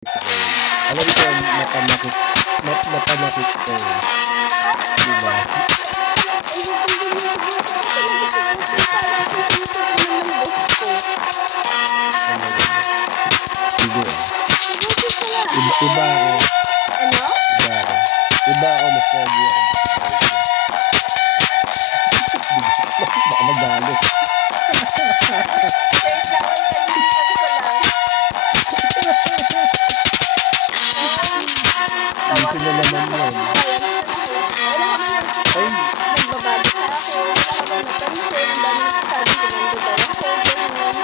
Alam ko mapanakit mapanakit ka, eh, 'di ba? Talaga ba? Hindi, Iba ako, Ano? iba ako. Iba ako mas pogi ako basta sa baka magalit. Wait lang, nalilimutan ko lang. Easy na naman yun. Wala ka man Ay, nagbabago sa akin, wala ka man napansin, ang dami nagsasabi ko nang daw ako, ganyan.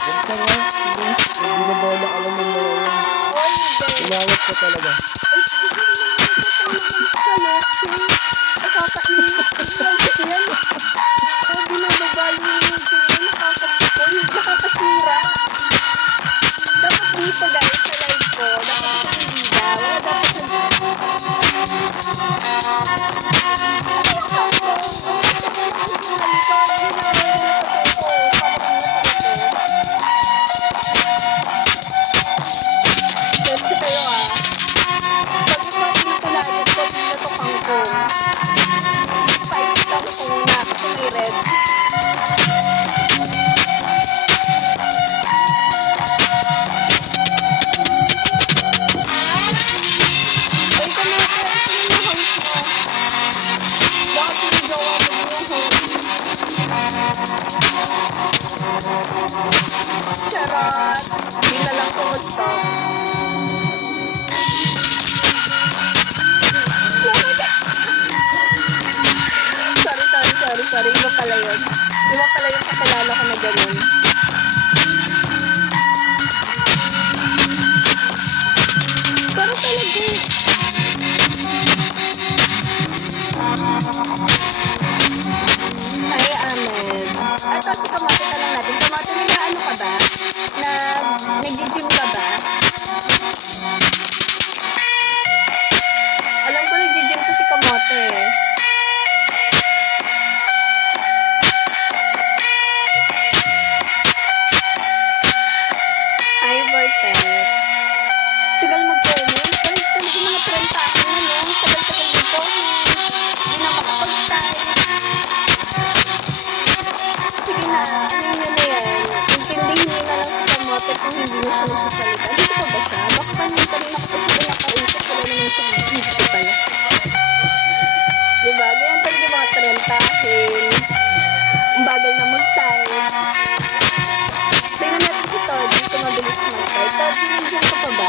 huwag ka nga, please. Hindi na bawal alam ng mga yun. Oy, hindi. Umawat ka talaga. Ay, sige naman ka Loche. Nakakainis ka yan. Kung binababali mo yung ganyan, nakakapukol, nakakasira. Dapat dito guys, sa live ko, dapat nakikita. Wala dapat sa... Ano yung kampo? Kung nasa ko nakikita, hindi na ako yung natutuko. Parang natakot ko. Loche kayo ah. Pag ito ang pinapalayan ko, hindi na to kangkong. Spicy kangkong na kasi may red. Ay, kamate, sino yung host mo? Bakit sinigawa mo yung host? Charot! Hindi na lang kumustop. Sorry. Iba pala yun. Iba pala yung kakilala ko na ganun. Pero talaga. Hi, Ahmed. Ito, si Kamate na lang natin. Kamate, nag-ano ka ba? Nag-gym ka ba? Alam ko nag-gym to si Kamate. Hi, Vortex. Tagal mag-comment. Balik talaga mga 30 akin na, no? Tagal-tagal mag-comment. Hindi na makapag-type. Sige na, ano yun na yan? Intindihin niyo na lang si Kamote kung hindi na siya nagsasalita. Dito pa ba siya? Baka kanina ko pa siya pinakausap. Wala naman siya dito pala. Diba? Ganyan talaga mga 30 akin. Ang bagal na mag-type. Tingnan natin si Todd. Dito mabilis mag-type. Todd, nandiyan ka pa ba?